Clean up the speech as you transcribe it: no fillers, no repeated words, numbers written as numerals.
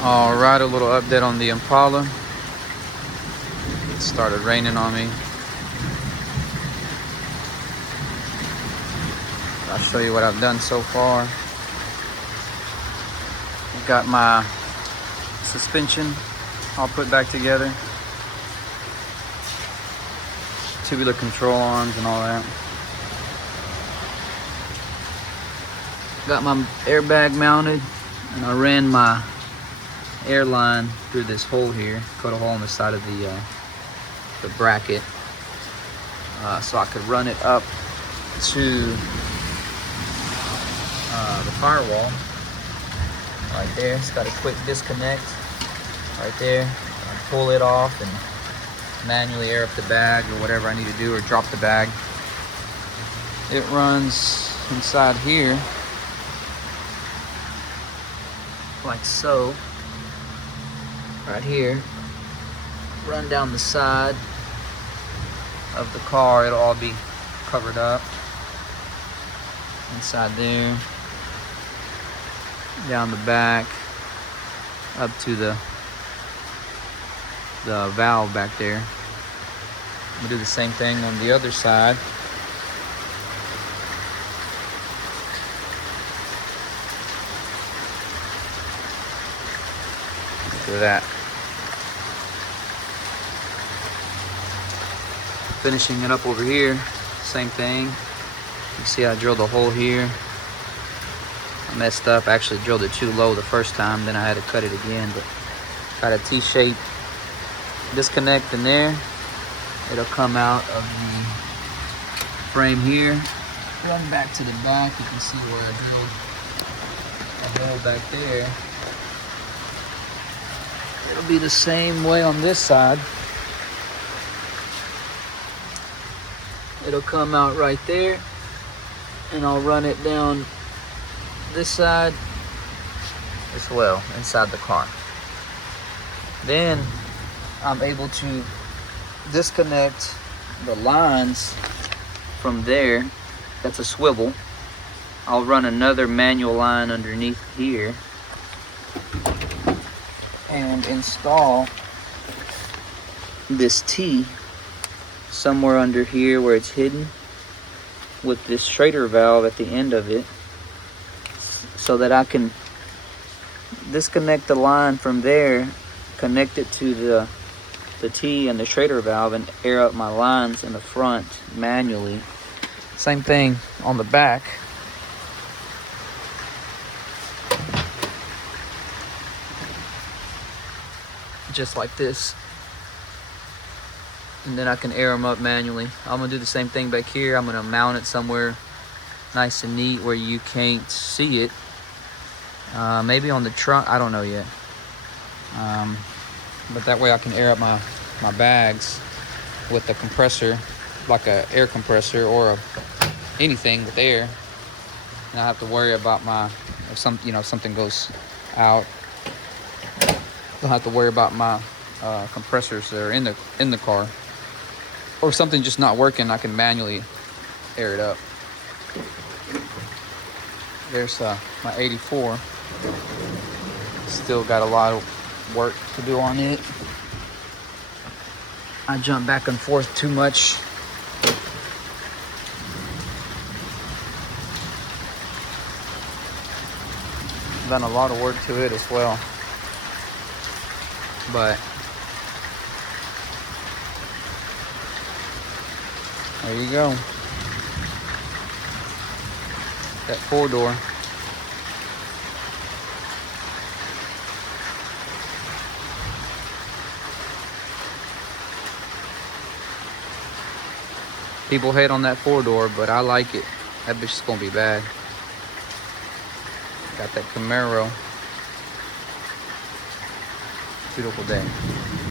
Alright, a little update on the Impala. It started raining on me. I'll show you what I've done so far. I've got my suspension all put back together. Tubular control arms and all that. Got my airbag mounted, and I ran my air line through this hole here. Cut a hole on the side of the bracket, so I could run it up to the firewall right there. It's got a quick disconnect right there. I pull it off and manually air up the bag or whatever I need to do, or drop the bag. It runs inside here like so, right here. Run down the side of the car, it'll all be covered up inside there, down the back up to the valve back there. We'll do the same thing on the other side. Look at that. Finishing it up over here, same thing. You see I drilled a hole here. I messed up, actually drilled it too low the first time, then I had to cut it again, but got a T-shape disconnect in there. It'll come out of the frame here. Run back to the back, you can see where I drilled a hole back there. It'll be the same way on this side. It'll come out right there, and I'll run it down this side as well, inside the car. Then I'm able to disconnect the lines from there. That's a swivel. I'll run another manual line underneath here and install this T somewhere under here where it's hidden, with this Schrader valve at the end of it, so that I can disconnect the line from there, connect it to the T and the Schrader valve, and air up my lines in the front manually. Same thing on the back. Just like this. And then I can air them up manually. I'm gonna do the same thing back here. I'm gonna mount it somewhere nice and neat where you can't see it. Maybe on the trunk, I don't know yet. But that way I can air up my bags with the compressor, like a air compressor or anything with air. And I have to worry about if something goes out, don't have to worry about my compressors that are in the car. Or if something's just not working, I can manually air it up. There's my 84. Still got a lot of work to do on it. I jump back and forth too much. Done a lot of work to it as well. But there you go. That 4-door. People hate on that 4-door, but I like it. That bitch is gonna be bad. Got that Camaro. Beautiful day.